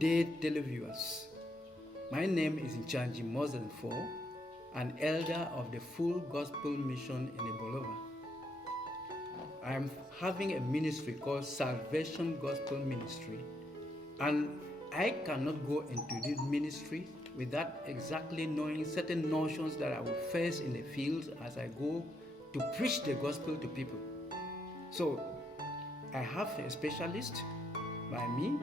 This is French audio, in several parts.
Dear televiewers, my name is Nchanji Mozenfo, an elder of the Full Gospel Mission in Ibolova. I am having a ministry called Salvation Gospel Ministry, and I cannot go into this ministry without exactly knowing certain notions that I will face in the fields as I go to preach the gospel to people. So I have a specialist by me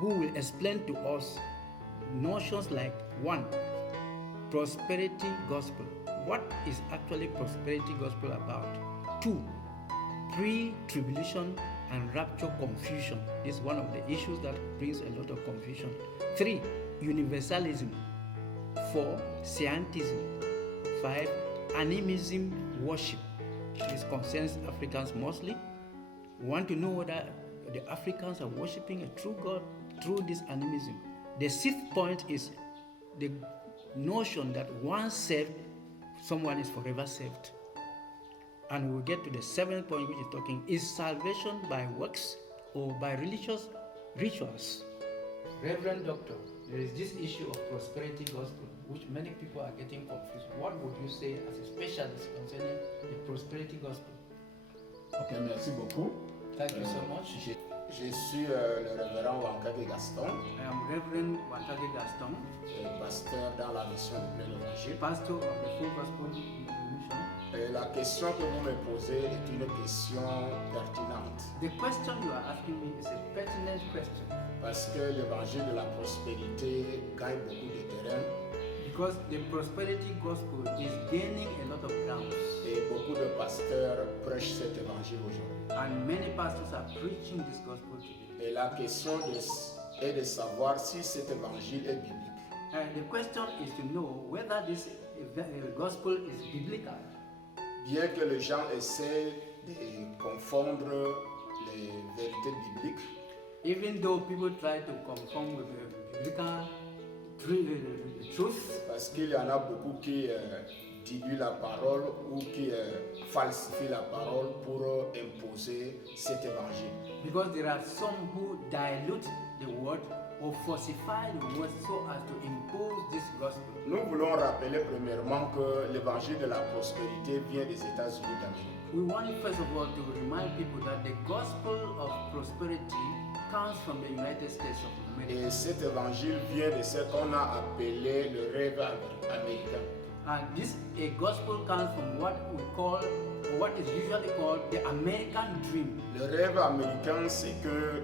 who will explain to us notions like 1. Prosperity gospel. What is actually prosperity gospel about? 2. Pre-tribulation and rapture confusion is one of the issues that brings a lot of confusion. 3. Universalism. 4. Scientism. 5. Animism worship. This concerns Africans mostly. We want to know whether the Africans are worshiping a true God through this animism. The 6th point is the notion that once saved, someone is forever saved. And we'll get to the 7th point, which is talking, is salvation by works or by religious rituals? Reverend Doctor, there is this issue of prosperity gospel, which many people are getting confused. What would you say as a specialist concerning the prosperity gospel? Ok, merci beaucoup. Thank you so much. Je suis le révérend Wankage Gaston, I am Reverend Wankage Gaston, pasteur dans la mission du plein évangile. pastor of the Full Gospel Mission. Et la question que vous me posez est une question pertinente The question you are asking me is a pertinent question parce que l'évangile de la prospérité gagne beaucoup de terrain because the prosperity gospel is gaining a lot of ground, et beaucoup de pasteurs prêchent cet évangile aujourd'hui. and many pastors are preaching this gospel today. Et la question est de savoir si cet évangile est biblique. And the question is to know whether this gospel is biblical. Bien que les gens essaient de confondre les vérités bibliques, Even though people try to conform with the biblical truth, parce qu'il y en a beaucoup qui diluent la parole ou qui falsifient la parole pour imposer cet évangile. because there are some who dilute the word or falsify the word so as to impose this gospel. Nous voulons rappeler premièrement que l'évangile de la prospérité vient des États-Unis d'Amérique. We want first of all to remind people that the gospel of prosperity comes from the United States of America. Et cet évangile vient de ce qu'on a appelé le rêve américain. And this a gospel comes from what we call, or what is usually called, the American dream. Le rêve américain, c'est que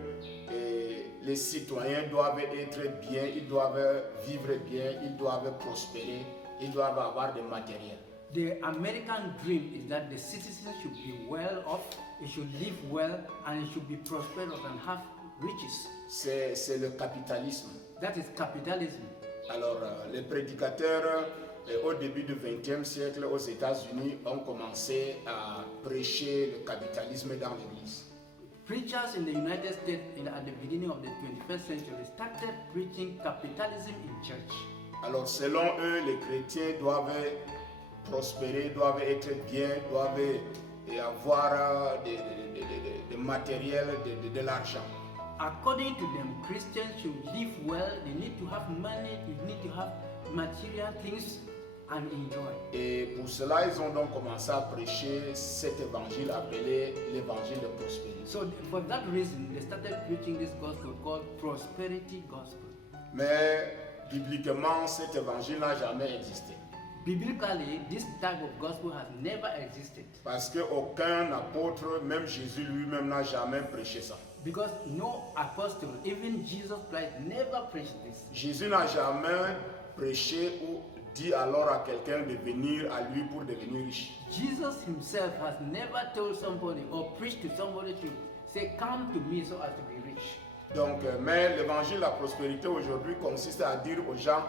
les citoyens doivent être bien, ils doivent vivre bien, ils doivent prospérer, ils doivent avoir du matériel. The American dream is that the citizens should be well off, they should live well, and they should be prosperous and have riches. C'est le capitalisme. That is capitalism. Alors, les prédicateurs au début du XXe siècle aux États-Unis ont commencé à prêcher le capitalisme dans l'Église. Preachers in the United States at the beginning of the 21st century started preaching capitalism in church. Alors, selon eux, les chrétiens doivent prospérer, doivent être bien, doivent avoir des matériel, de l'argent. According to them, Christians should live well, they need to have money, they need to have material things and enjoy. Et pour cela, ils ont donc commencé à prêcher cet évangile appelé l'évangile de prospérité. So for that reason, they started preaching this gospel called prosperity gospel. Mais bibliquement, cet évangile n'a jamais existé. Biblically, this type of gospel has never existed Parce qu'aucun apôtre, même Jésus lui-même, n'a jamais prêché ça. because no apostle, even Jesus Christ, never preached this. Jésus n'a jamais prêché ou dit alors à quelqu'un de venir à lui pour devenir riche. Jesus himself has never told somebody or preached to somebody to say, "Come to me so as to be rich." Donc, mais l'évangile de la prospérité aujourd'hui consiste à dire aux gens,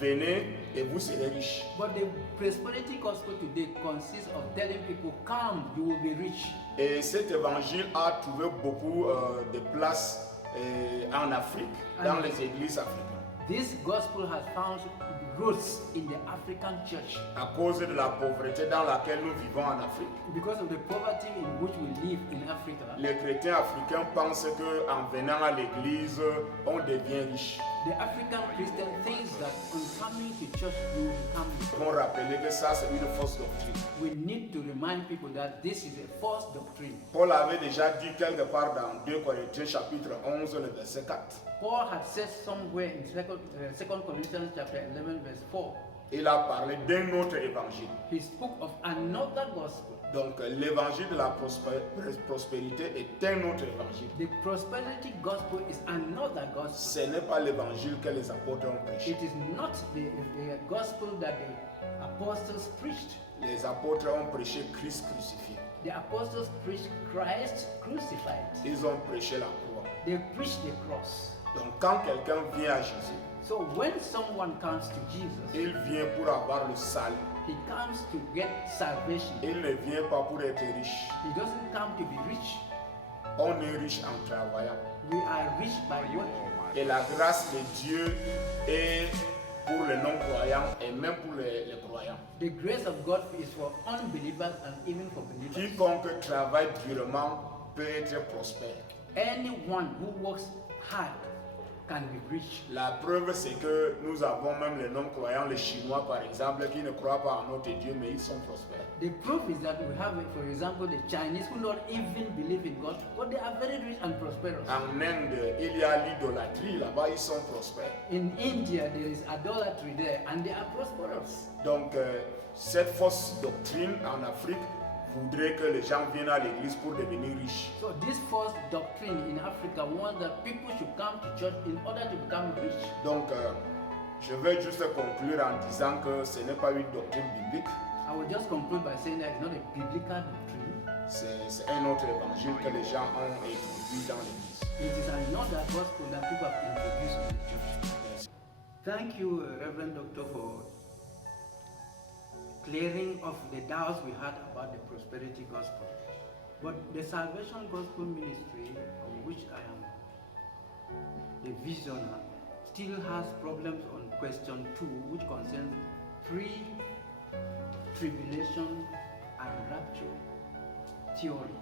venez et vous serez riches. But the prosperity gospel today consists of telling people, "Come, you will be rich." Et cet évangile a trouvé beaucoup de place en Afrique, dans les églises africaines. This gospel has found growth in the African church, à cause de la pauvreté dans laquelle nous vivons en Afrique. because of the poverty in which we live in Africa, Les chrétiens africains pensent qu'en venant à l'église, on devient riche. the African Christian thinks that on coming to church you become rich. Ils vont rappeler que ça, c'est une fausse doctrine. We need to remind people that this is a false doctrine. Paul avait déjà dit quelque part dans 2 Corinthiens chapitre 11, le verset 4. Paul had said somewhere in 2 Corinthians chapter 11 verse 4, Il a parlé d'un autre évangile. he spoke of another gospel. Donc l'évangile de la prospérité est un autre évangile. The prosperity gospel is another gospel. Ce n'est pas l'évangile que les apôtres ont prêché. It is not the gospel that the apostles preached. Les apôtres ont prêché Christ crucifié. The apostles preached Christ crucified. Ils ont prêché la croix. They preached the cross. Donc quand quelqu'un vient à Jésus, So when someone comes to Jesus, il vient pour avoir le salut. he comes to get salvation. Il ne vient pas pour être riche. He doesn't come to be rich. On est riche en travaillant. We are rich by working. Et la grâce de Dieu est pour les non-croyants et même pour les croyants. The grace of God is for unbelievers and even for believers. Quiconque travaille durement peut être prospère. Anyone who works hard can be rich. La preuve, c'est que nous avons même les non-croyants, les Chinois par exemple, qui ne croient pas en notre Dieu, mais ils sont prospères. The proof is that we have, for example, the Chinese who don't even believe in God, but they are very rich and prosperous. En Inde, il y a l'idolâtrie, là-bas, ils sont prospères. In India, there is idolatry there, and they are prosperous. Donc, cette fausse doctrine en Afrique voudrait que les gens viennent à l'église pour devenir riches. So this false doctrine in Africa wants that people should come to church in order to become rich. Donc, je vais juste conclure en disant que ce n'est pas une doctrine biblique, I will just conclude by saying that it's not a biblical doctrine. c'est un autre évangile que les gens ont introduit dans l'église. It is another gospel that people have introduced in the church. Merci. Thank you, Reverend Doctor, for clearing off the doubts we had about the prosperity gospel. But the salvation gospel ministry, of which I am the visionary, still has problems on question 2, which concerns pre-tribulation and rapture theory.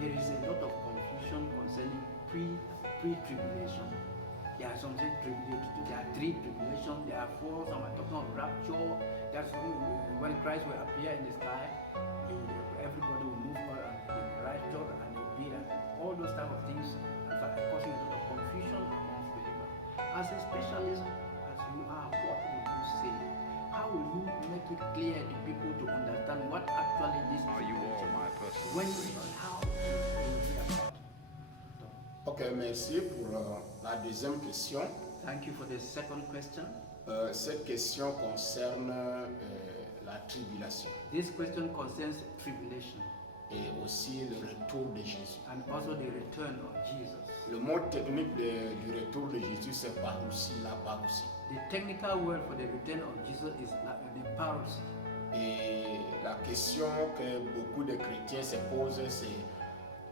There is a lot of confusion concerning pre-tribulation. There are some say tribulation, there are 3 tribulations, there are 4, some are talking of rapture. That's when Christ will appear in the sky, everybody will move on and be raptured and they will be all those type of things are causing a lot of confusion amongst believers. As a specialist as you are, what would you say? How will you make it clear to people to understand what actually this Are you all my personal when how will you hear about it? Ok, merci pour la deuxième question. Thank you for the second question. Cette question concerne la tribulation This question concerns tribulation et aussi le retour de Jésus. and also the return of Jesus. Le mot technique du retour de Jésus, c'est parousie, la parousie. The technical word for the return of Jesus is the parousie. Et la question que beaucoup de chrétiens se posent, c'est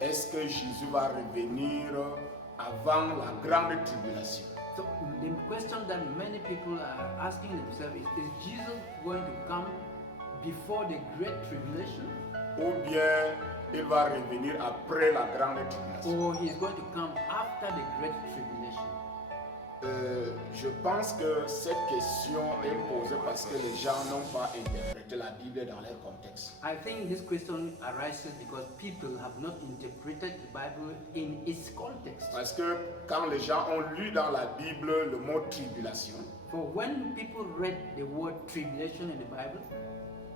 est-ce que Jésus va revenir avant la grande tribulation? So the question that many people are asking themselves is Jesus going to come before the great tribulation, Ou bien il va revenir après la grande tribulation? or he's going to come after the great tribulation? Je pense que cette question est posée parce que les gens n'ont pas interprété la Bible dans leur contexte. I think this question arises because people have not interpreted the Bible in its context. Parce que quand les gens ont lu dans la Bible le mot tribulation, For when people read the word tribulation in the Bible,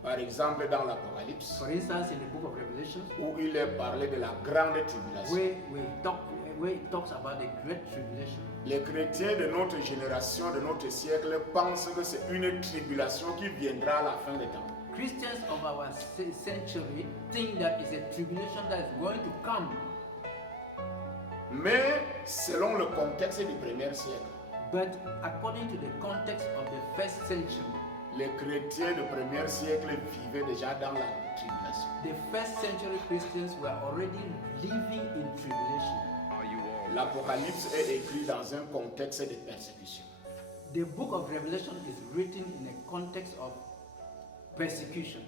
par exemple dans l'Apocalypse, for instance in the book of Revelation, où il est parlé de la grande tribulation, where it talks about the great tribulation, les chrétiens de notre génération, de notre siècle, pensent que c'est une tribulation qui viendra à la fin des temps. Christians of our century think that it's a tribulation that is going to come. Mais selon le contexte du premier siècle, But according to the context of the first century, les chrétiens du premier siècle vivaient déjà dans la tribulation. the first century Christians were already living in tribulation. Are you all L'Apocalypse est écrit dans un contexte de persécution. The book of Revelation is written in a context of persecution.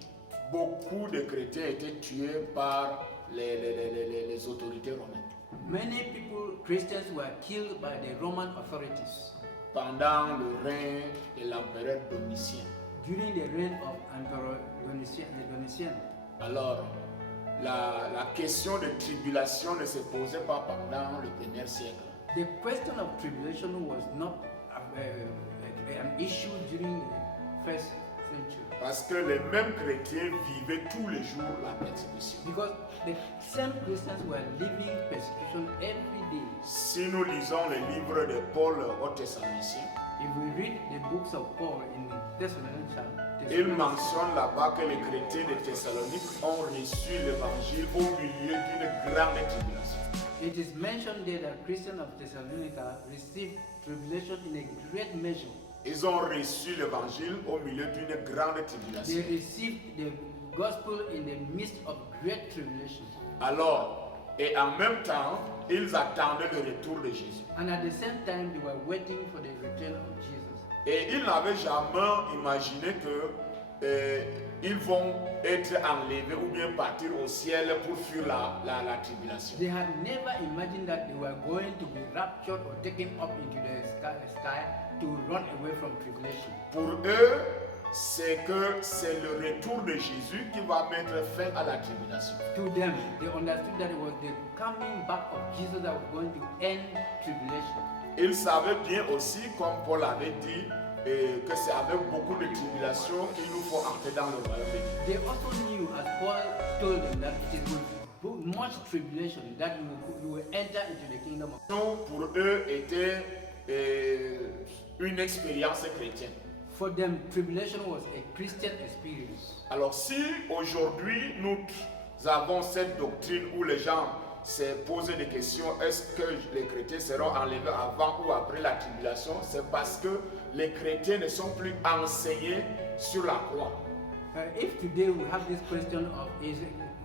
Beaucoup de chrétiens étaient tués par les autorités romaines. Many people, Christians, were killed by the Roman authorities Pendant le règne de l'empereur Domitien. during the reign of Emperor Domitian. Alors, la question de tribulation ne se posait pas pendant le premier siècle. The question of tribulation was not an issue during the first century Parce que les mêmes chrétiens vivaient tous les jours la persécution. because the same Christians were living persecution every day. Si nous lisons les livres de Paul aux Thessaloniciens, If we read the books of Paul in Thessalonica, il mentionne là-bas que les chrétiens de Thessalonique ont reçu l'évangile au milieu d'une grande tribulation. it is mentioned there that Christians of Thessalonica received tribulation in a great measure. Ils ont reçu l'évangile au milieu d'une grande They tribulation. received the gospel in the midst of great tribulation. Alors, et en même temps, ils attendaient le retour de Jésus. And at the same time, they were waiting for the return of Jesus. Et ils n'avaient jamais imaginé que ils vont être enlevés ou bien partir au ciel pour fuir la tribulation. They had never imagined that they were going to be raptured or taken up into the sky to run away from tribulation. Pour eux, c'est que c'est le retour de Jésus qui va mettre fin à la tribulation. To them, they understood that it was the coming back of Jesus that was going to end tribulation. Ils savaient bien aussi, comme Paul avait dit, que c'est avec beaucoup de tribulation qu'il nous faut entrer dans le royaume de Dieu. They also knew, as Paul told them, that it is with much tribulation that you will enter into the kingdom of God. Pour eux, était une expérience chrétienne. For them, tribulation was a Christian experience. Alors si aujourd'hui nous avons cette doctrine où les gens se posent des questions, est-ce que les chrétiens seront enlevés avant ou après la tribulation, c'est parce que les chrétiens ne sont plus enseignés sur la croix. If today we have this question of is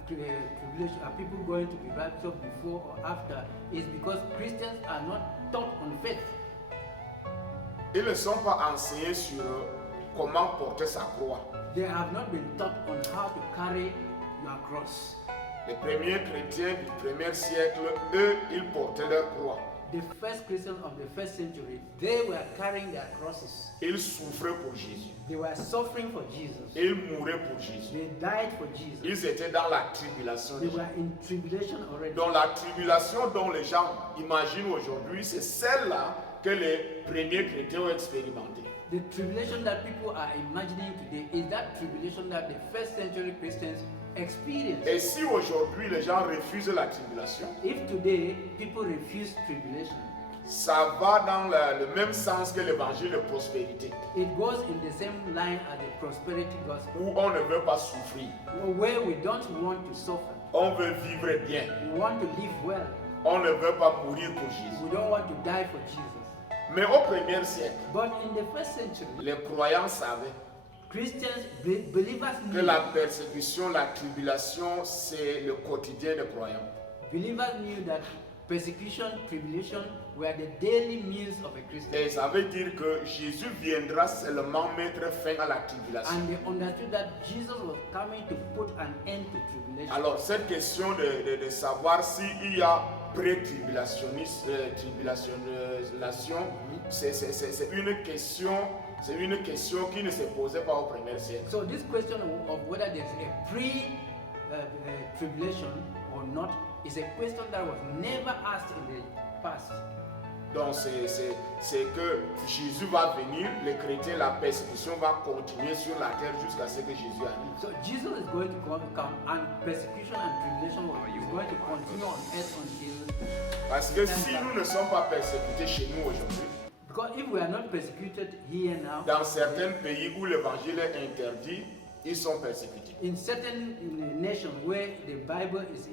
tribulation, are people going to be raptured before or after, is because Christians are not taught on faith. Ils ne sont pas enseignés sur comment porter sa croix. They have not been taught on how to carry your cross. Les premiers chrétiens du premier siècle, eux, ils portaient leur croix. The first Christians of the first century, they were carrying their crosses. Ils souffraient pour Jésus. They were suffering for Jesus. Ils mouraient pour Jésus. They died for Jesus. Ils étaient dans la tribulation. They were in tribulation already. Dans la tribulation dont les gens imaginent aujourd'hui, c'est celle-là que les premiers chrétiens ont expérimenté. The tribulation that people are imagining today is that tribulation that the first century Christians experienced. Et si aujourd'hui les gens refusent la tribulation, If today people refuse tribulation, ça va dans le même sens que l'évangile de prospérité, it goes in the same line as the prosperity gospel, où on ne veut pas souffrir, where we don't want to suffer. on veut vivre bien, We want to live well. on ne veut pas mourir pour Jésus. We don't want to die for Jesus. Mais au premier siècle, But in the first century, les croyants savaient Christians, believers que knew, la persécution, la tribulation, c'est le quotidien des croyants. believers knew that persecution, tribulation were the daily meals of a Christian. Et ça veut dire que Jésus viendra seulement mettre fin à la tribulation. And they understood that Jesus was coming to put an end to tribulation. Alors cette question de savoir s'il y a pré-tribulationniste, tribulation, c'est une question qui ne se posait pas au premier siècle. So this question of whether there's a pre-tribulation or not is a question that was never asked in the past. Donc c'est que Jésus va venir, les chrétiens, la persécution va continuer sur la terre jusqu'à ce que Jésus arrive. So Jesus is going to come and persecution and tribulation is going to continue on earth until. Parce que si nous ne sommes pas persécutés chez nous aujourd'hui, Because if we are not persecuted here now, dans certains pays où l'évangile est interdit, ils sont persécutés. in certain nations where the Bible is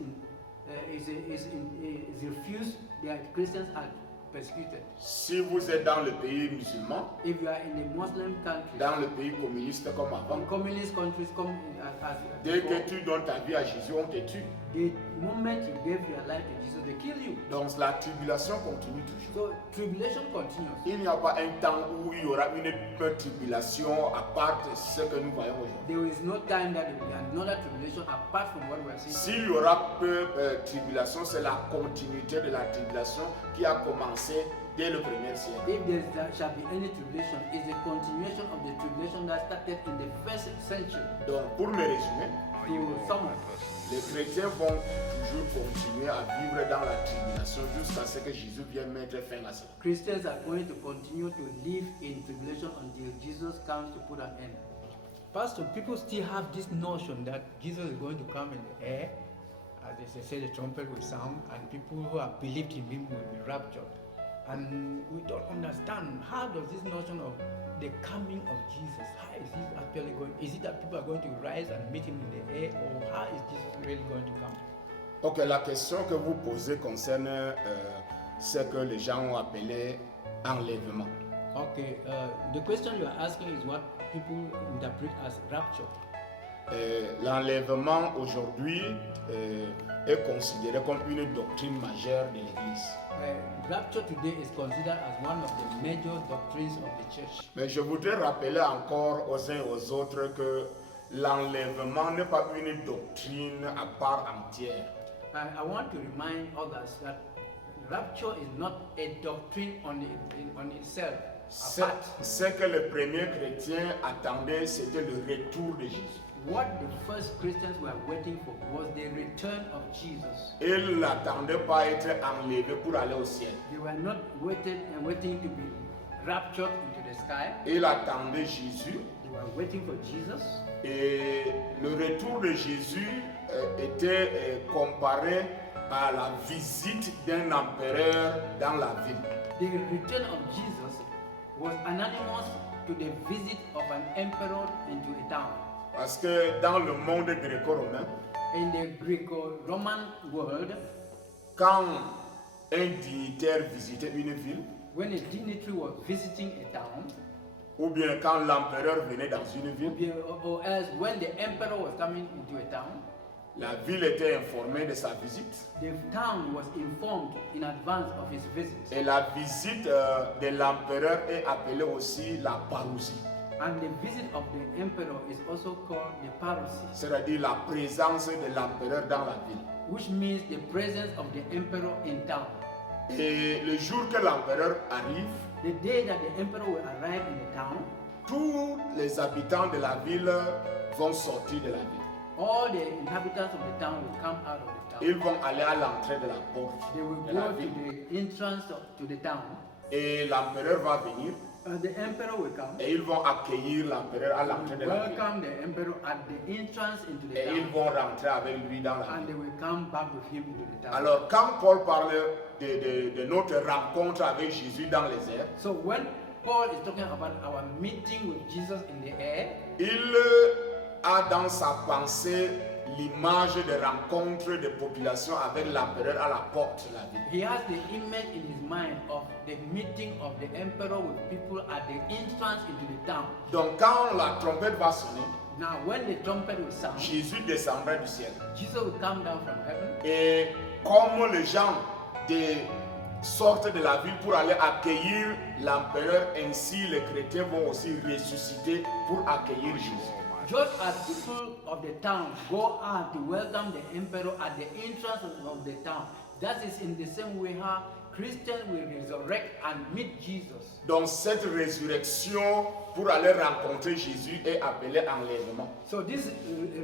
refused, their Christians are persecuted. Si vous êtes dans le pays musulman, If you are in a Muslim country, dans le pays communiste comme avant, in communist countries come as dès before, que tu donnes ta vie à Jésus, on te tue. the moment you gave your life to Jesus, they kill you. Donc la tribulation continue toujours. So tribulation continues. Il n'y a pas un temps où il y aura une tribulation à part de ce que nous voyons aujourd'hui. There is no time that there will be another tribulation apart from what we are seeing. S'il y aura peu tribulation, c'est la continuité de la tribulation qui a commencé dès le premier siècle. If there shall be any tribulation, it's a continuation of the tribulation that started in the first century. Donc pour me résumer, To summarize, les chrétiens vont toujours continuer à vivre dans la tribulation jusqu'à ce que Jésus vienne mettre fin à cela. Christians are going to continue to live in tribulation until Jesus comes to put an end. Pastor, people still have this notion that Jesus is going to come in the air, as they say the trumpet will sound, and people who have believed in him will be raptured. And we don't understand, how does this notion of the coming of Jesus, how is this actually going? Is it that people are going to rise and meet him in the air, or how is Jesus really going to come? Ok, la question que vous posez concerne ce que les gens ont appelé enlèvement. Okay, the question you are asking is what people interpret as rapture. L'enlèvement aujourd'hui est considéré comme une doctrine majeure de l'Église. Rapture today is considered as one of the major doctrines of the church. Mais je voudrais rappeler encore aux uns et aux autres que l'enlèvement n'est pas une doctrine à part entière. I want to remind others that rapture is not a doctrine on itself. Apart. Ce que les premiers chrétiens attendaient, c'était le retour de Jésus. What the first Christians were waiting for was the return of Jesus. Ils n'attendaient pas être enlevés pour aller au ciel. They were not waiting to be raptured into the sky. Ils attendaient Jésus. They were waiting for Jesus. Et le retour de Jésus était comparé à la visite d'un empereur dans la ville. The return of Jesus was anonymous to the visit of an emperor into a town. Parce que dans le monde gréco-romain, In the Greco-Roman world, quand un dignitaire visitait une ville, when a dignitary was visiting a town, ou bien quand l'empereur venait dans une ville, or else when the emperor was coming into a town, la ville était informée de sa visite. the town was informed in advance of his visit. Et la visite de l'empereur est appelée aussi la parousie, And the visit of the emperor is also called the parousie, c'est-à-dire la présence de l'empereur dans la ville. which means the presence of the emperor in town. Et le jour que l'empereur arrive, The day that the emperor will arrive in the town, tous les habitants de la ville vont sortir de la ville. all the inhabitants of the town will come out of the town. Ils vont aller à l'entrée de la porte They will de la go to ville. the entrance to the town. Et l'empereur va venir The emperor will come. et ils vont accueillir l'empereur à l'entrée de la ville. Welcome the emperor at the entrance into the Et ils town. vont rentrer avec lui dans la And ville. they will come back with him into the town. Alors quand Paul parle de notre rencontre avec Jésus dans les airs, So when Paul is talking about our meeting with Jesus in the air, il a dans sa pensée l'image de rencontre de population avec l'empereur à la porte de la ville. he has the image in his mind of the meeting of the emperor with people at the entrance into the town. Donc quand la trompette va sonner, Now when the trumpet will sound, Jésus descendra du ciel. Jesus will come down from heaven. Et comme les gens sortent de la ville pour aller accueillir l'empereur, ainsi les chrétiens vont aussi ressusciter pour accueillir Jésus. Just as people of the town go out to welcome the emperor at the entrance of the town, that is in the same way how Christians will resurrect and meet Jesus. Donc cette résurrection pour aller rencontrer Jésus est appelée enlèvement. So this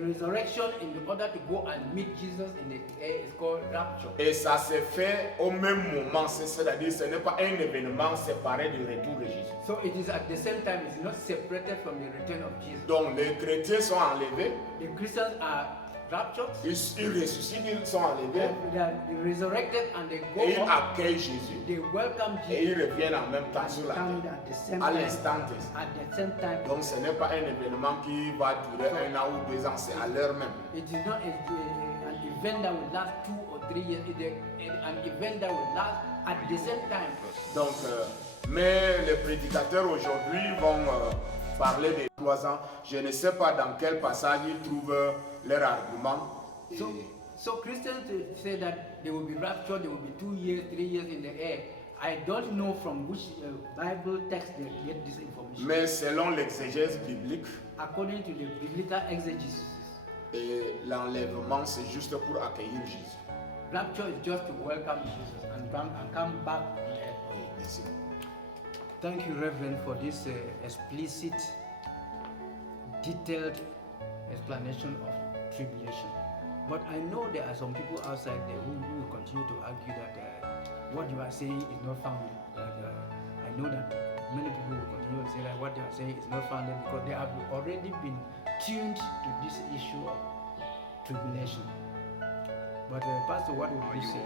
resurrection in order to go and meet Jesus in the air is called rapture. Et ça se fait au même moment, c'est-à-dire ce n'est pas un événement séparé du retour de Jésus. So it is at the same time, it's not separated from the return of Jesus. Donc les chrétiens sont enlevés The Christians are raptured. Ils ressuscitent, ils sont enlevés. They are resurrected and they Et ils go up. accueillent Jésus. They welcome Et Jesus ils reviennent en même temps and sur la come terre. at the same À time. l'instant T. At the same time. Donc ce n'est pas un événement qui va durer 1 an ou 2 ans, c'est à l'heure même. It is not an event that will last 2 or 3 years. It is an event that will last at the same time. Donc, mais les prédicateurs aujourd'hui vont parler des 3 ans. Je ne sais pas dans quel passage ils trouvent leur argument. So Christians say that they will be raptured, they will be 2 years, 3 years in the air. I don't know from which Bible text they get this information. Mais selon l'exégèse biblique, According to the biblical exegesis, et l'enlèvement c'est juste pour accueillir Jésus. rapture is just to welcome Jesus and come back on earth. Oui, merci. Thank you, Reverend, for this explicit, detailed explanation of tribulation. But I know there are some people outside there who will continue to argue that what you are saying is not founded. I know that many people will continue to say that what you are saying is not founded because they have already been tuned to this issue of tribulation. But Pastor, what would you say?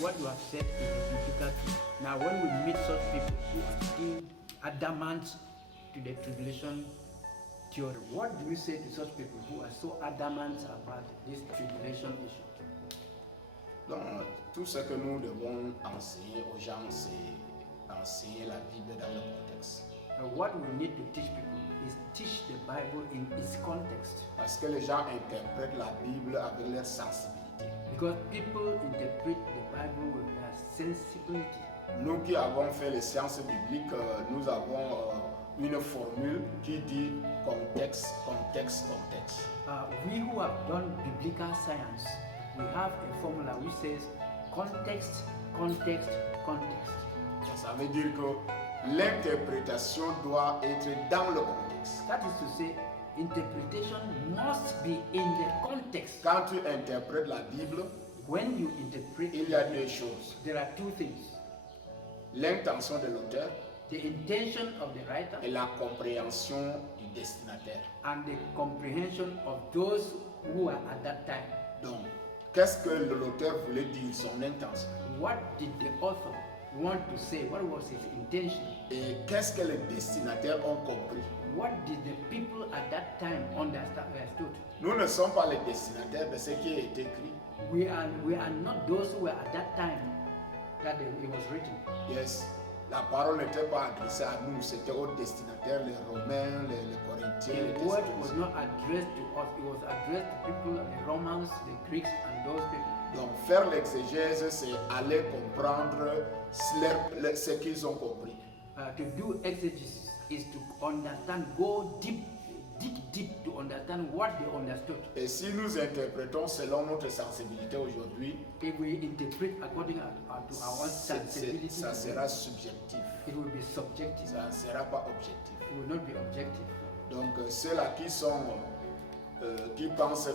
What you have said is the biblical truth. Now, when we meet such people who are still adamant to the tribulation theory, what do you say to such people who are so adamant about this tribulation issue? Donc, tout ce que nous devons enseigner aux gens, c'est enseigner la Bible dans le contexte. What we need to teach people is teach the Bible in its context. Parce que les gens interprètent la Bible avec leur sensibilité. Because people interpret the Bible with their sensibility. Nous qui avons fait les sciences bibliques, nous avons une formule qui dit contexte, contexte, contexte. We who have done biblical science, we have a formula which says context, context, context. Ça veut dire que l'interprétation doit être dans le contexte. That is to say, interpretation must be in the context. Quand tu interprètes la Bible, When you interpret, il y a deux choses. there are two things. L'intention de l'auteur The intention of the writer et la compréhension du destinataire. and the comprehension of those who are at that time. Donc, qu'est-ce que l'auteur voulait dire, son intention? What did the author want to say? What was his intention? Et qu'est-ce que les destinataires ont compris? What did the people at that time understood? Nous ne sommes pas les destinataires de ce qui a été écrit. We are not those who were at that time that it was written. Yes. La parole n'était pas adressée à nous, c'était aux destinataires, les Romains, les Corinthiens, The les word was Thessaloniciens. not addressed to us, it was addressed to people, the Romans, the Greeks, and those people. Donc, faire l'exégèse, c'est aller comprendre ce qu'ils ont compris. To do exegesis is to understand, go deep, dig deep to understand what they understood. Et si nous interprétons selon notre sensibilité aujourd'hui, If we interpret according to our own sensibility, ça sera subjectif. it will be subjective. Ça ne sera pas objectif. It will not be objective. Donc, ceux-là qui pensent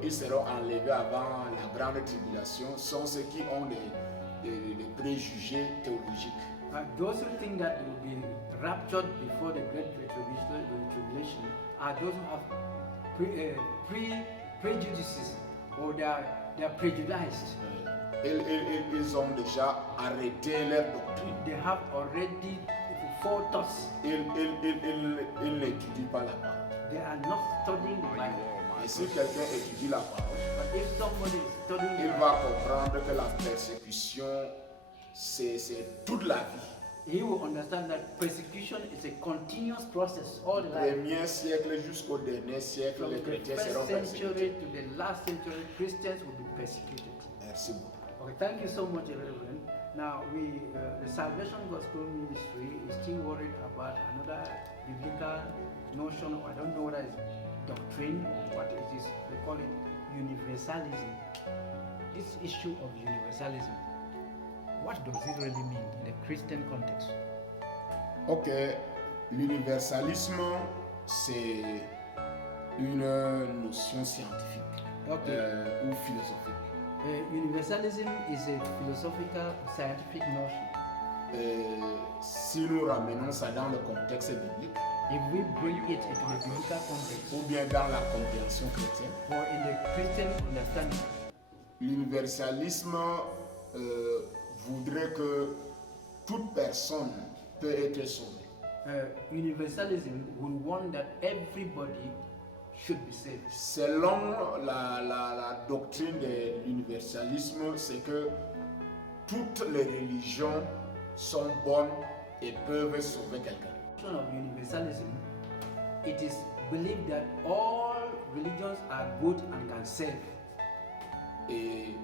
qu'ils seront enlevés avant la grande tribulation sont ceux qui ont des préjugés théologiques. Those who think that they will be raptured before the great tribulation are those who have prejudices or they are prejudiced. Ils ont déjà arrêté leur doctrine. They have already forethought. Ils n'étudient pas la parole. They are not studying the Bible. Et si quelqu'un étudie la parole, But if somebody is studying the il Bible, va comprendre que la persécution, c'est toute la vie. he will understand that persecution is a continuous process all the Du life. premier siècle jusqu'au dernier siècle, From les the chrétiens first seront century persécutés. to the last century, Christians will be persecuted. Merci beaucoup. Okay, thank you so much, Reverend. Now, the Salvation Gospel Ministry is still worried about another biblical notion, or I don't know whether it's doctrine or what it is. They call it universalism. This issue of universalism, what does it really mean in the Christian context? Ok, l'universalisme, c'est une notion scientifique ou philosophique. Universalism is a philosophical, scientific notion. Si nous ramenons ça dans le contexte biblique, if we bring it into the biblical context ou bien dans la compréhension chrétienne, or in the Christian understanding, l'universalisme voudrait que toute personne peut être sauvée. Universalism would want that everybody should be saved. Selon la doctrine de l'universalisme, c'est que toutes les religions sont bonnes et peuvent sauver quelqu'un. Of universalism, it is believed that all religions are good and can save. Et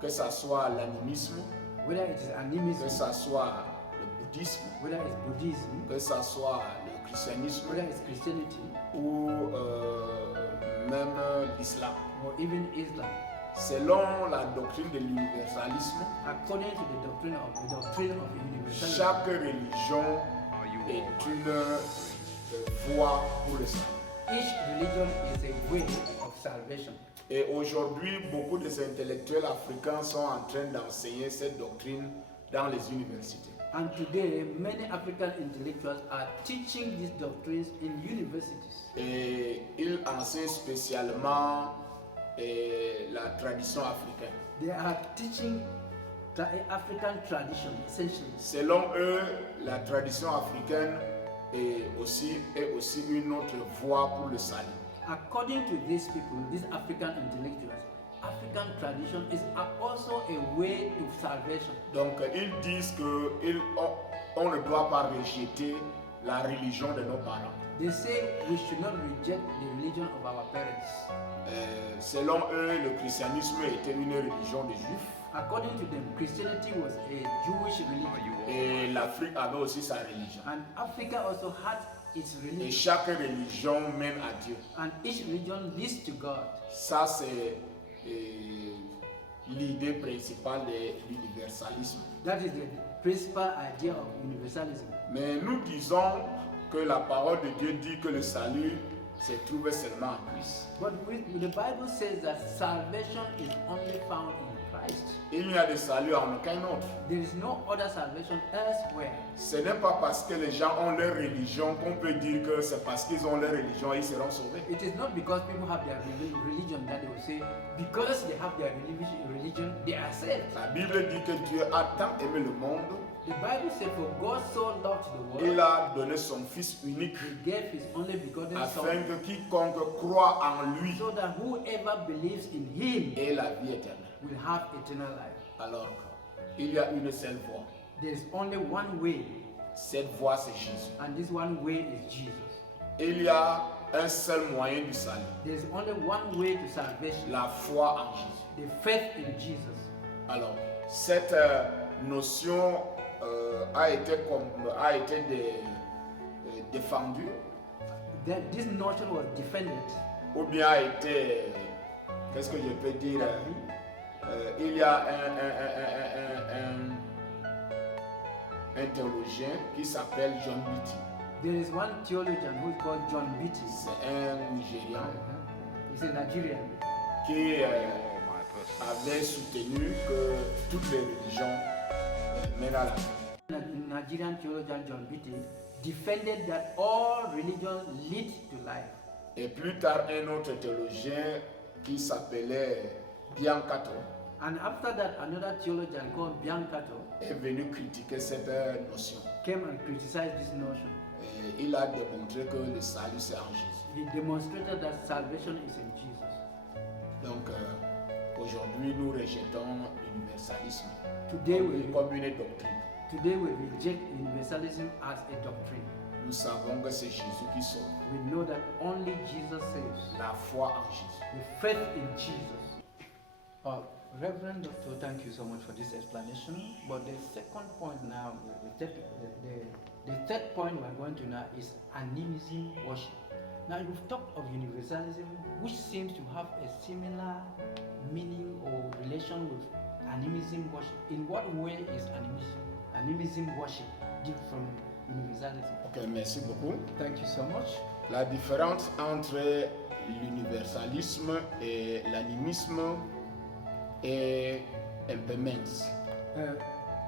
que ce soit l'animisme, Whether it is animism, que ce soit le bouddhisme, whether it's Buddhism, que ce soit le christianisme whether it's Christianity, ou même l'islam. or even Islam, Selon la doctrine de l'universalisme, according to the doctrine of universalism, chaque religion est une voie pour le salut. each religion is a way of salvation. Et aujourd'hui, beaucoup des intellectuels africains sont en train d'enseigner cette doctrine dans les universités. And today, many African intellectuals are teaching these doctrines in universities. Et ils enseignent spécialement la tradition africaine. They are teaching African tradition, essentially. Selon eux, la tradition africaine est aussi une autre voie pour le salut. According to these people, these African intellectuals, African tradition is also a way to salvation. Donc, ils disent qu'on ne doit pas rejeter la religion de nos parents. They say we should not reject the religion of our parents. Selon eux, le christianisme était une religion des juifs. According to them, Christianity was a Jewish religion. Et l'Afrique avait aussi sa religion. And Africa also had its Et religion. chaque religion mène à Dieu. And each religion leads to God. Ça, c'est l'idée principale de l'universalisme. That is the principal idea of universalism. Mais nous disons que la parole de Dieu dit que le salut se trouve seulement en Christ. But the Bible says that salvation is only found in Christ. Il n'y a de salut en aucun autre. There is no other salvation elsewhere. Ce n'est pas parce que les gens ont leur religion qu'on peut dire que c'est parce qu'ils ont leur religion ils seront sauvés. It is not because people have their religion that they will say, because they have their religion, they are saved. La Bible dit que Dieu a tant aimé le monde, The Bible says, for God so loved the il world, a donné son Fils unique He gave His only begotten afin Son, que quiconque croit en lui so that whoever believes in Him ait la vie éternelle. will have eternal life. Alors, il y a une seule voie. There is only one way, Cette voie, c'est Jésus. and this one way is Jesus. Il y a un seul moyen du salut, There is only one way to salvation, la foi en Jésus. the faith in Jesus. Alors, cette notion a été défendue That this notion was defended. ou bien a été, qu'est-ce que je peux dire, il y a un théologien qui s'appelle John Beatty. There is one theologian who is called John Beatty. C'est un Nigérian He's a Nigerian. qui avait soutenu que toutes les religions mènent à la vie. The Nigerian theologian John Beatty defended that all religions lead to life. Et plus tard, un autre théologien qui s'appelait Biancato And after that, another theologian called Biancato est venu critiquer cette notion. came and criticized this notion. Et il a démontré que le salut c'est en Jésus. He demonstrated that salvation is in Jesus. Donc aujourd'hui, nous rejetons l'universalisme Today comme une doctrine. Today we reject universalism as a doctrine. Nous savons que c'est Jésus qui sauve. We know that only Jesus saves. La foi en Jésus. The faith in Jesus. Reverend Doctor, thank you so much for this explanation. But the second point now, the third point we are going to now is animism worship. Now you've talked of universalism, which seems to have a similar meaning or relation with animism worship. In what way is animism worship different from universalism? Ok, merci beaucoup. Thank you so much. La différence entre l'universalisme et l'animisme est un peu mince.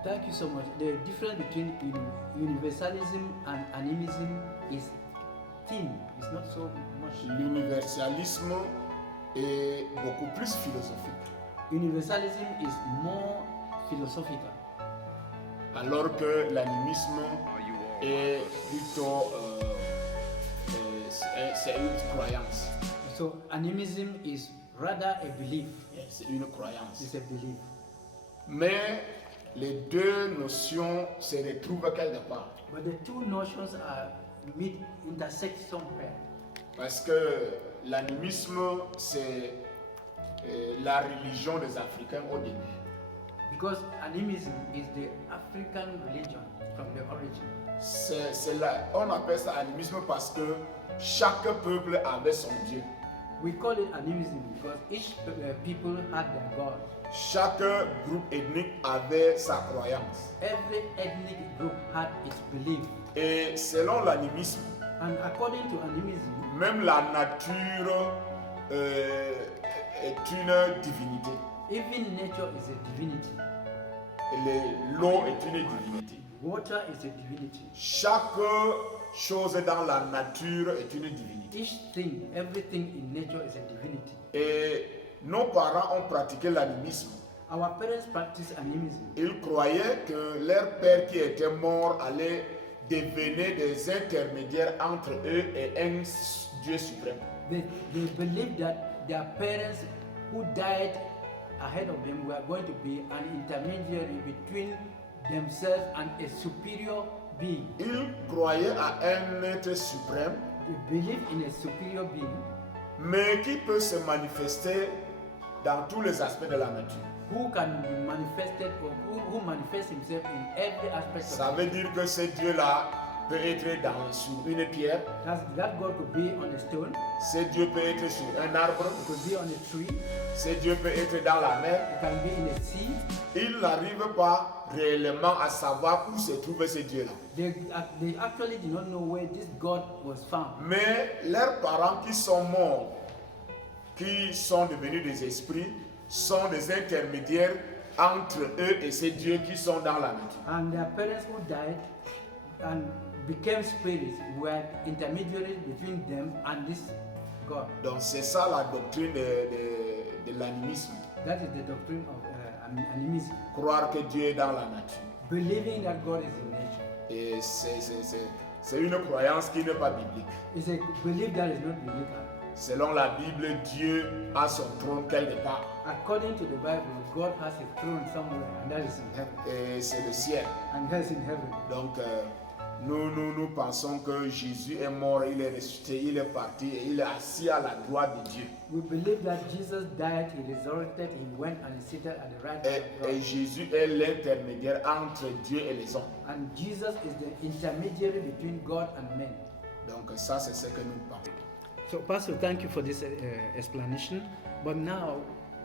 Thank you so much. The difference between universalism and animism is thin. It's not so much. L'universalisme est beaucoup plus philosophique. Universalism is more philosophical, Alors que l'animisme est plutôt c'est une croyance. so animism is rather a belief. C'est une croyance. It's a belief. Mais les deux notions se retrouvent quelque part. But the two notions are intersect somewhere. Parce que l'animisme, c'est la religion des Africains au début. Because animism is the African religion from the origin. On appelle ça animisme parce que chaque peuple avait son Dieu. We call it animism because each people had their God. Chaque groupe ethnique avait sa croyance. Every ethnic group had its belief. Et selon l'animisme, And according to animism, même la nature est une divinité. even nature is a divinity. L'eau est une divinité. Water is a divinity. Chaque chose dans la nature est une divinité. Each thing, everything in nature is a divinity. Et nos parents ont pratiqué l'animisme. Our parents practice animism. Ils croyaient que leur père qui était mort allait devenir des intermédiaires entre eux et un Dieu suprême. They believed that their parents who died ahead of them were going to be an intermediary between themselves and a superior being. Ils croyaient à un être suprême, They believe in a superior being mais qui peut se manifester dans tous les aspects de la nature. who can be manifested or who manifests himself in every aspect Ça of veut life. dire que ce Dieu-là peut être sur une pierre, That God could be on a stone, ce Dieu peut être sur un arbre, it could be on a tree, ce Dieu peut être dans la mer. it can be in a sea. Ils n'arrivent pas réellement à savoir où se trouve ce Dieu-là. They actually did not know where this God was found. Mais leurs parents qui sont morts, qui sont devenus des esprits, sont des intermédiaires entre eux et ces dieux qui sont dans la nature. And their parents who died and became spirits were intermediaries between them and this God. Donc c'est ça la doctrine de l'animisme. That is the doctrine of animism. Croire que Dieu est dans la nature. Believing that God is in nature. Et c'est une croyance qui n'est pas biblique. It's a belief that is not biblical. Selon la Bible, Dieu a son trône quelque part. According to the Bible, God has a throne somewhere, and that is in heaven. Et c'est le ciel. And that is in heaven. Donc nous pensons que Jésus est mort, il est ressuscité, il est parti et il est assis à la droite de Dieu. We believe that Jesus died, he resurrected, he went and is seated at the right hand of Et God. Jésus est l'intermédiaire entre Dieu et les hommes. And Jesus is the intermediary between God and men. Donc ça c'est ce que nous pensons. So, Pastor, thank you for this explanation. But now,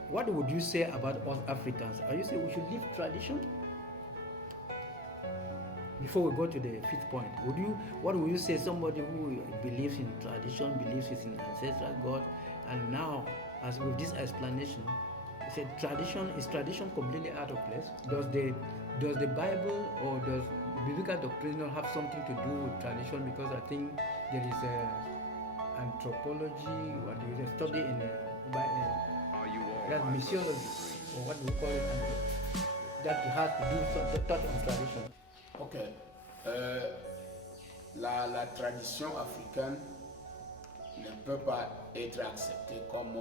what would you say about us Africans? Are you saying we should leave tradition? Before we go to the fifth point, what would you say somebody who believes in tradition, believes in ancestral God, and now, as with this explanation, say is tradition completely out of place? Does the Bible or does biblical doctrine not have something to do with tradition? Because I think there is anthropology, what we study in missiology, or what we call it, that has to do touch on tradition. Ok. La tradition africaine ne peut pas être acceptée comme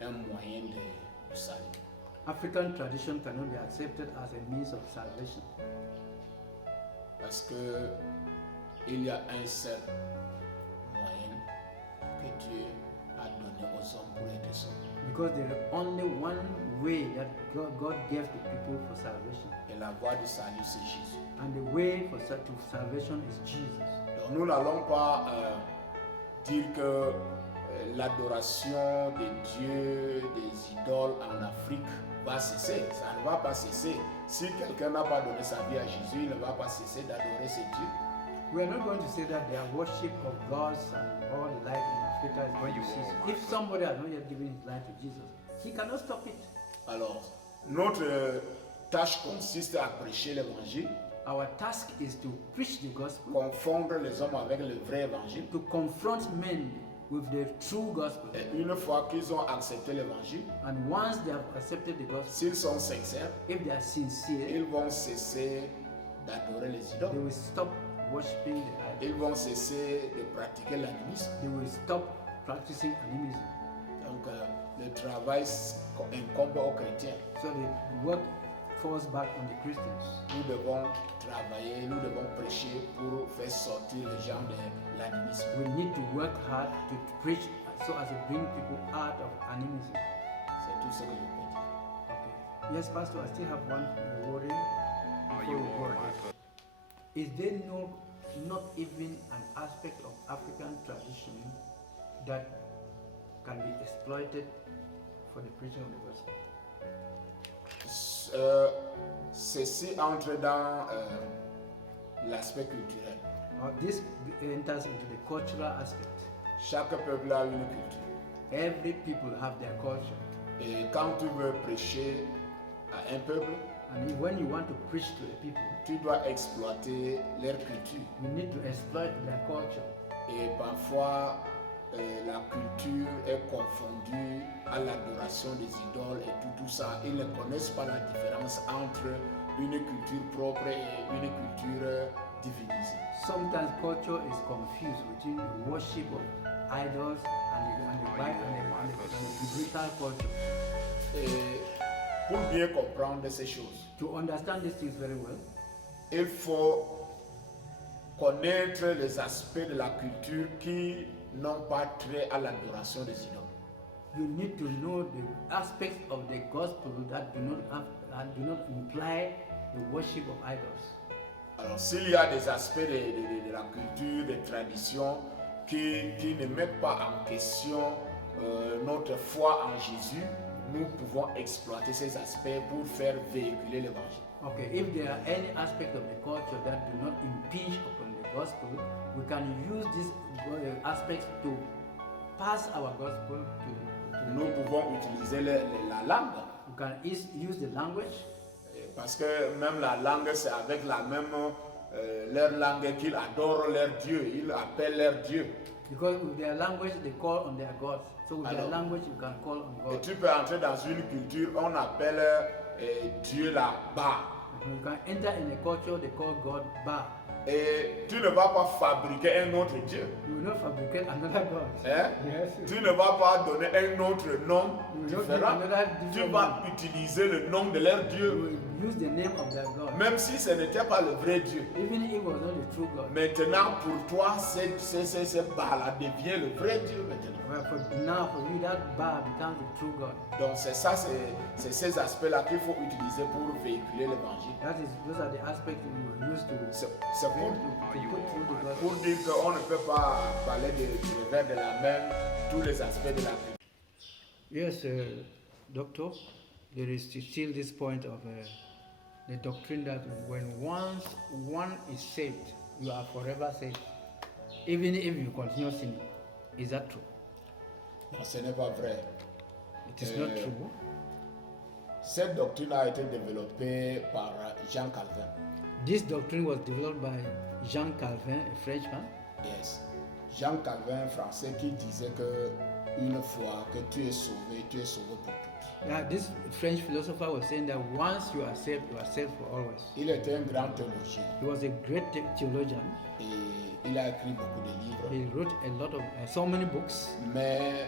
un moyen de salut. African tradition cannot be accepted as a means of salvation. Parce que il y a un seul moyen que Dieu a donné aux hommes pour être sauvés. Because there is only one way that God gave to people for salvation. Et la voie du salut, c'est Jésus. And the way to salvation is Jesus. Donc nous n'allons pas dire que l'adoration des dieux, des idoles en Afrique va cesser. Ça ne va pas cesser. Si quelqu'un n'a pas donné sa vie à Jésus, il ne va pas cesser d'adorer ses dieux. We are not going to say that their worship of gods and all the life in Africa is going to cease. If somebody has not yet given his life to Jesus, he cannot stop it. Alors, notre tâche consiste à prêcher l'évangile. our task is to preach the gospel, confondre les hommes avec le vrai évangile. to confront men with the true gospel. Et une fois qu'ils ont accepté l'évangile, And once they have accepted the gospel, s'ils sont sincères, if they are sincere, ils vont cesser d'adorer les they idoles. will stop worshiping the Ils idol. vont cesser de pratiquer l'animisme. They will stop practicing animism. Donc le travail incombe aux chrétiens. So the work falls back on the Christians. Nous devons travailler, nous devons prêcher pour faire sortir les gens de l'animisme. We need to work hard to preach so as to bring people out of animism. C'est tout ce que je peux dire. Okay. Yes, Pastor, I still have one worry before we go ahead. Is there not even an aspect of African tradition that can be exploited for the preaching of the gospel? Ceci entre dans l'aspect culturel. This enters into the cultural aspect. Chaque peuple a une culture. Every people have their culture. Et quand tu veux prêcher à un peuple, And when you want to preach to the people, tu dois exploiter leur culture. you need to exploit their culture. Et parfois, la culture est confondue à l'adoration des idoles et tout ça. Ils ne connaissent pas la différence entre une culture propre et une culture divinisée. Sometimes culture is confused between the worship of idols and the biblical culture. Et pour bien comprendre ces choses, To understand these things very well, il faut connaître les aspects de la culture qui n'ont pas trait à l'adoration des idoles. you need to know the aspects of the gospel that do not imply the worship of idols. Alors, s'il y a des aspects de la culture, des traditions qui ne mettent pas en question notre foi en Jésus, nous pouvons exploiter ces aspects pour faire véhiculer l'évangile. Okay, if there are any aspect of the culture that do not impinge upon the gospel, we can use these aspects to pass our gospel to Nous pouvons utiliser la langue, we can use the language, parce que même la langue, c'est avec la même leur langue qu'ils adorent leur Dieu, ils appellent leur Dieu. because with their language they call on their gods. So with their Alors, language you can call on Et God. tu peux entrer dans une culture, on appelle Dieu là-bas. You can enter in a culture they call God Ba. Et tu ne vas pas fabriquer un autre Dieu. You will not fabricate another God. Hein? Yes. Tu ne vas pas donner un autre nom You will not give différent. another Tu different vas name. utiliser le nom de leur You Dieu, will use the name of their God. même si ce n'était pas le vrai Dieu. Even if it was not the true God. Maintenant, pour toi, ce Baal devient le vrai Dieu maintenant. Well, now for you that Ba becomes the true God. Donc c'est ça, c'est ces aspects-là qu'il faut utiliser pour véhiculer l'évangile. Those are the aspects we will use to C'est put through the gospel. pour dire qu'on ne peut pas parler du revers de la main tous les aspects de la vie. Yes, Doctor, there is still this point of the doctrine that when once one is saved, you are forever saved, even if you continue sinning. Is that true? Non, ce n'est pas vrai. It is not true. Cette doctrine a été développée par Jean Calvin. This doctrine was developed by Jean Calvin, a Frenchman. Yes. Jean Calvin, français, qui disait que une fois que tu es sauvé pour tout. Yeah, this French philosopher was saying that once you are saved for always. Il était un grand théologien He was a great theologian. et il a écrit beaucoup de livres. He wrote a lot of so many books. Mais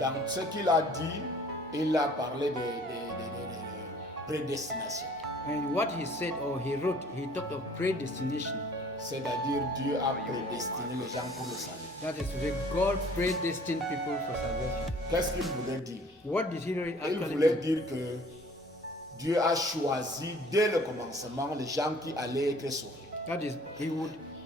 dans ce qu'il a dit, il a parlé de prédestination. And what he said or he wrote, he talked of predestination. C'est-à-dire Dieu a prédestiné les gens pour le salut. That is where God predestined people for salvation. Qu'est-ce qu'il voulait dire? What did he really Il actually voulait mean? dire que Dieu a choisi dès le commencement les gens qui allaient être sauvés. That is,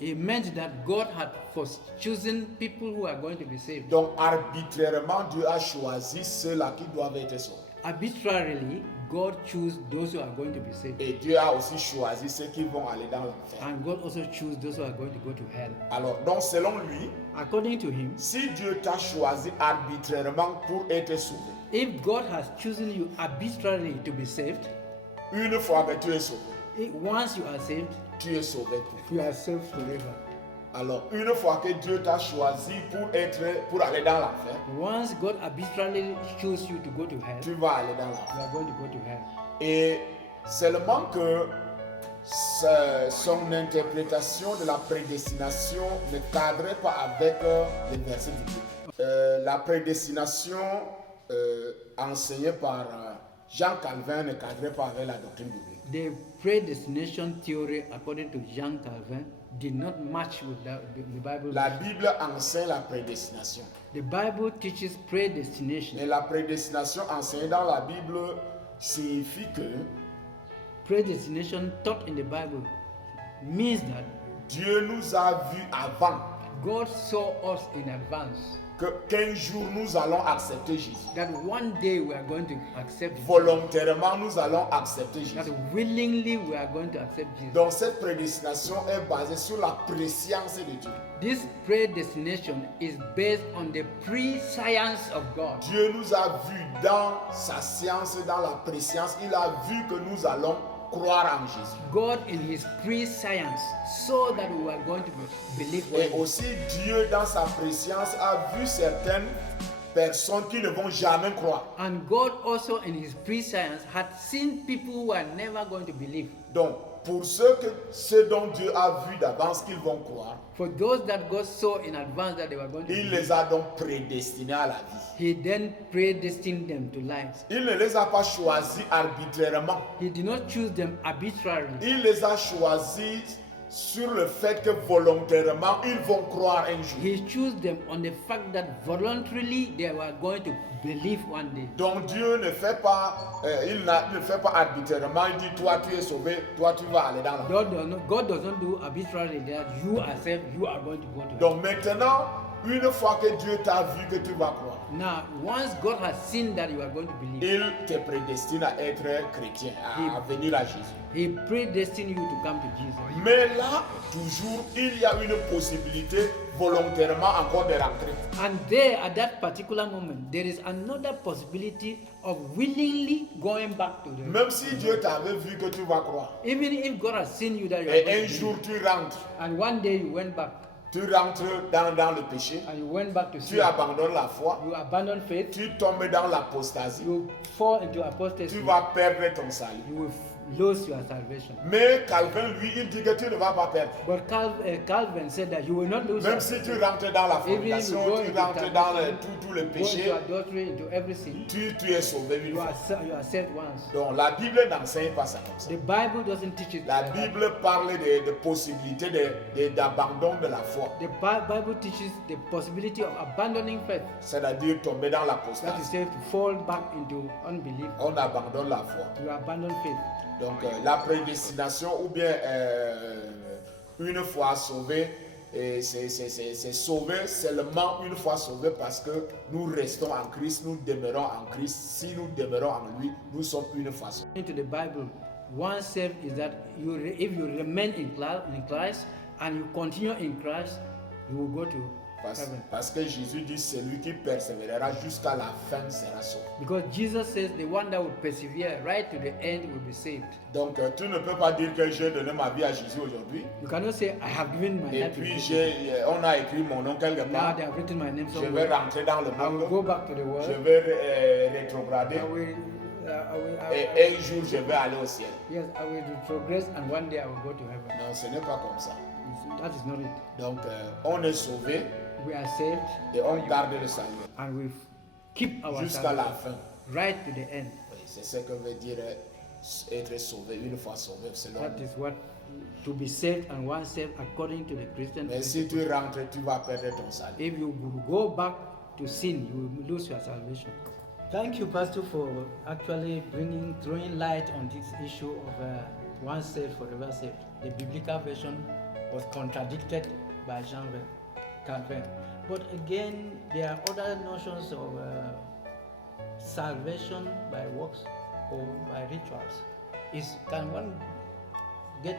he meant that God had first chosen people who are going to be saved. Donc arbitrairement, Dieu a choisi ceux-là qui doivent être sauvés. Arbitrarily, God chose those who are going to be saved. Et Dieu a aussi choisi ceux qui vont aller dans l'enfer. And God also chose those who are going to go to hell. Alors, donc selon lui, According to him, si Dieu t'a choisi arbitrairement pour être sauvé, if God has chosen you arbitrarily to be saved, une fois que tu es sauvé, Once you are saved, tu es sauvé pour. you are saved forever. Alors, une fois que Dieu t'a choisi pour aller dans l'enfer, Once God arbitrarily chose you to go to hell, tu vas aller dans you l'enfer. are going to go to hell. Et seulement que son interprétation de la prédestination ne cadrait pas avec les versets bibliques. La prédestination enseignée par Jean Calvin ne cadrait pas avec la doctrine biblique. The predestination theory, according to Jean Calvin, did not match with the Bible. La Bible enseigne la prédestination. The Bible teaches predestination. Et la prédestination enseignée dans la Bible signifie que Predestination taught in the Bible means that Dieu nous a vus avant God saw us in advance, qu'un jour nous allons accepter Jésus. that one day we are going to accept Jesus, Volontairement, nous allons accepter that Jésus. willingly we are going to accept Jesus. Donc cette prédestination est basée sur la préscience de Dieu. This predestination is based on the prescience of God. Dieu nous a vus dans sa science, dans la préscience. Il a vu que nous allons croire en Jésus. God in his prescience saw that we were going to believe Et one. aussi Dieu dans sa préscience a vu certaines personnes qui ne vont jamais croire. And God also in his prescience had seen people who are never going to believe. Donc pour ceux dont Dieu a vu d'avance qu'ils vont croire, For those that God saw in advance that they were going to il believe, les a donc prédestinés à la vie. he then predestined them to life. Il ne les a pas choisis arbitrairement. He did not choose them arbitrarily. Il les a choisis sur le fait que volontairement ils vont croire un jour. He chose them on the fact that voluntarily they were going to believe one day. Donc Dieu ne fait pas, il ne fait pas arbitrairement. Il dit toi tu es sauvé, toi tu vas aller dans la. God doesn't do arbitrarily that you are saved, you are going to go to heaven. Donc maintenant, une fois que Dieu t'a vu que tu vas croire, Now, once God has seen that you are going to believe, il te prédestine à être chrétien, à venir à Jésus. He predestined you to come to Jesus. Mais là, toujours, il y a une possibilité volontairement encore de rentrer. And there, at that particular moment, there is another possibility of willingly going back to the. Même si Dieu t'avait vu que tu vas croire, Even if God has seen you that you are et going un to jour believe, tu rentres, and one day you went back, tu rentres dans le péché, and you went back to tu sin, abandonnes la foi, you abandon faith, tu tombes dans l'apostasie, you fall into apostasy, tu vas perdre ton salut. you will lose your salvation. Mais Calvin, lui, il dit que tu ne vas pas perdre. But Calvin said that you will not lose Même your si tu salvation. rentres dans la Even if you fornication, go tu into rentres dans fornication, tout le go péché, into adultery, into everything, tu es sauvé une you fois. are saved once. Donc la Bible n'enseigne pas ça comme ça. The Bible doesn't teach it. La like that. Bible parle de possibilités d'abandon de la foi. The Bible teaches the possibility of abandoning faith. C'est-à-dire tomber dans That is l'apostasie. said to fall back into unbelief. On abandonne la foi. You abandon faith. Donc la prédestination ou bien une fois sauvé, c'est sauvé seulement une fois sauvé parce que nous restons en Christ, nous demeurons en Christ. Si nous demeurons en lui, nous sommes une fois sauvés. Into the Bible, one saved is that if you remain in Christ and you continue in Christ, you will go to heaven. Parce que Jésus dit celui qui persévérera jusqu'à la fin sera sauvé. Because Jesus says the one that will persevere right to the end will be saved. Donc tu ne peux pas dire que j'ai donné ma vie à Jésus aujourd'hui. You cannot say I have given my Et life to puis Jesus. on a écrit mon nom quelque Now part. they have written my name Je vais somewhere. rentrer dans le I will monde. go back to the Je world. vais rétrograder. Et un jour je vais aller au ciel. Yes, I will progress and one day I will go to heaven. Non, ce n'est pas comme ça. That is not it. Donc on est sauvé We are saved et on garde le salut and we keep our jusqu'à la salvation fin. right to the end. Oui, c'est ce que veut dire être sauvé une fois sauvé selon. That is what to be saved and once saved according to the Christian. Mais si tu rentres, tu vas perdre ton salut. If you go back to sin, you will lose your salvation. Thank you, Pastor, for actually throwing light on this issue of once saved, forever saved. The biblical version was contradicted by Jean Calvin. But again, there are other notions of salvation by works or by rituals. Can one get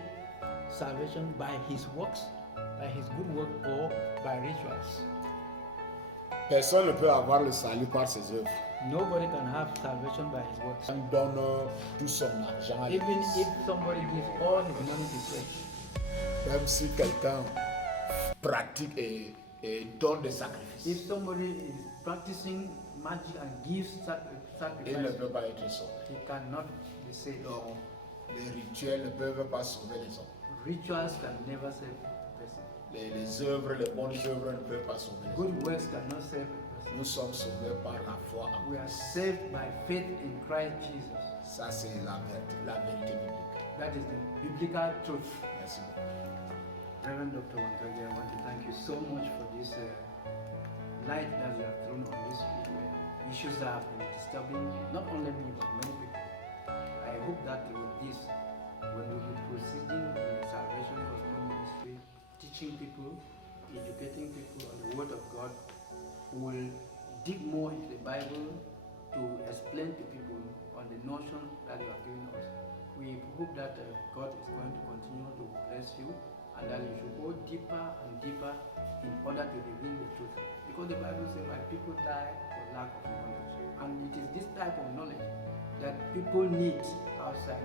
salvation by his works, by his good work, or by rituals? Personne ne peut avoir le salut par ses œuvres. Nobody can have salvation by his works. On donne tout son argent à Even l'église. if somebody gives all his money to church, Même si quelqu'un pratique et donne des if sacrifices, somebody is practicing magic and gives il ne sacrifice, peut pas être sauvé. he cannot be saved. Donc, les rituels ne peuvent pas sauver les hommes. Rituals can never save a person. Les œuvres, les bonnes œuvres ne peuvent pas sauver les hommes. Good works cannot save a person. Nous sommes sauvés par la foi en We are Christ. saved by faith in Christ Jesus. Ça, c'est la vérité biblique. That is the biblical truth. Merci beaucoup. Reverend Dr. Wankage, I want to thank you so much for this light that you have thrown on these issues that have been disturbing not only me but many people. I hope that with this, when we will be proceeding in the Salvation Gospel Ministry, teaching people, educating people on the Word of God, we will dig more into the Bible to explain to people on the notion that you are giving us. We hope that God is going to continue to bless you and that you should go deeper and deeper in order to reveal the truth. Because the Bible says, my people die for lack of knowledge. And it is this type of knowledge that people need outside.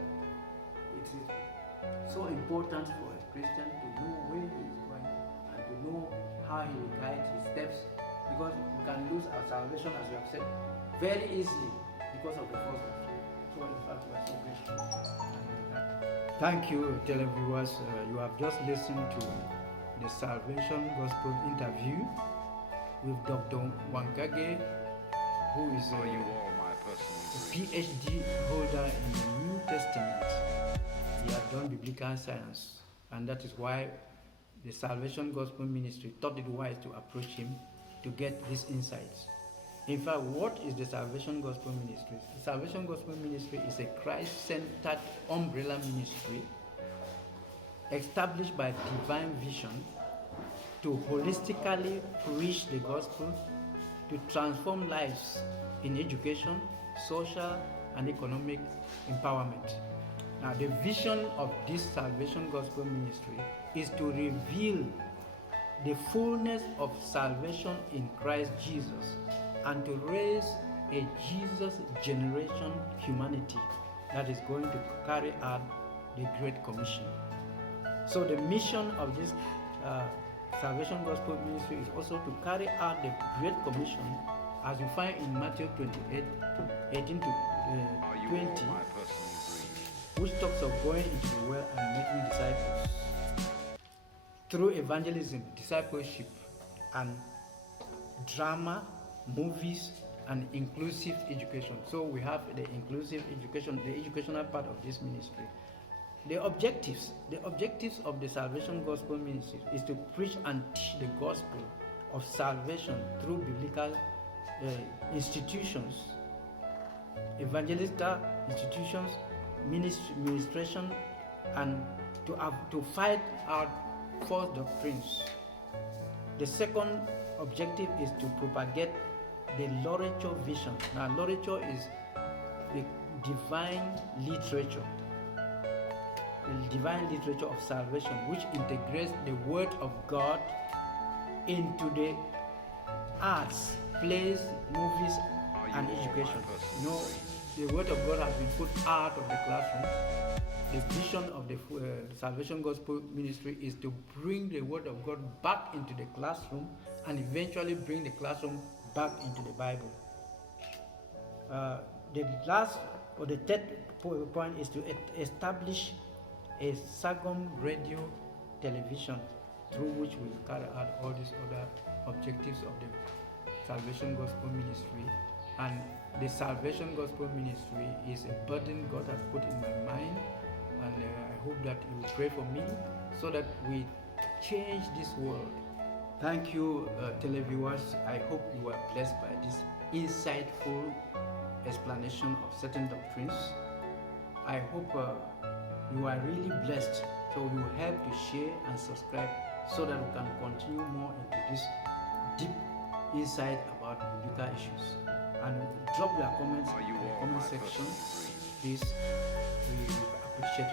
It is so important for a Christian to know where he is going and to know how he will guide his steps. Because we can lose our salvation, as you have said, very easily because of the false doctrine. So in fact, we are so grateful. Thank you, televiewers. You have just listened to the Salvation Gospel interview with Dr. Wankage, who is a PhD holder in the New Testament. He had done biblical science, and that is why the Salvation Gospel Ministry thought it wise to approach him to get these insights. In fact, what is the Salvation Gospel Ministry? The Salvation Gospel Ministry is a Christ-centered umbrella ministry established by divine vision to holistically preach the gospel, to transform lives in education, social, and economic empowerment. Now, the vision of this Salvation Gospel Ministry is to reveal the fullness of salvation in Christ Jesus and to raise a Jesus generation humanity that is going to carry out the Great Commission. So the mission of this Salvation Gospel Ministry is also to carry out the Great Commission as you find in Matthew 28, 18 to 20, which talks of going into the world and making disciples through evangelism, discipleship, and drama, movies, and inclusive education. So we have the inclusive education, the educational part of this ministry. The objectives of the Salvation Gospel Ministry is to preach and teach the gospel of salvation through biblical institutions, evangelical institutions, ministration, and to fight out false doctrines. The second objective is to propagate the literature vision. Now, literature is the divine literature of salvation, which integrates the Word of God into the arts, plays, movies, and education. You know, the Word of God has been put out of the classroom. The vision of the Salvation Gospel Ministry is to bring the Word of God back into the classroom and eventually bring the classroom back into the Bible. The last or the third point is to establish a Sagom radio television through which we will carry out all these other objectives of the Salvation Gospel Ministry. And the Salvation Gospel Ministry is a burden God has put in my mind, and I hope that you will pray for me so that we change this world. Thank you, televiewers. I hope you are blessed by this insightful explanation of certain doctrines. I hope you are really blessed. So you help to share and subscribe so that we can continue more into this deep insight about biblical issues. And drop your comments in the comment section, please. We appreciate it.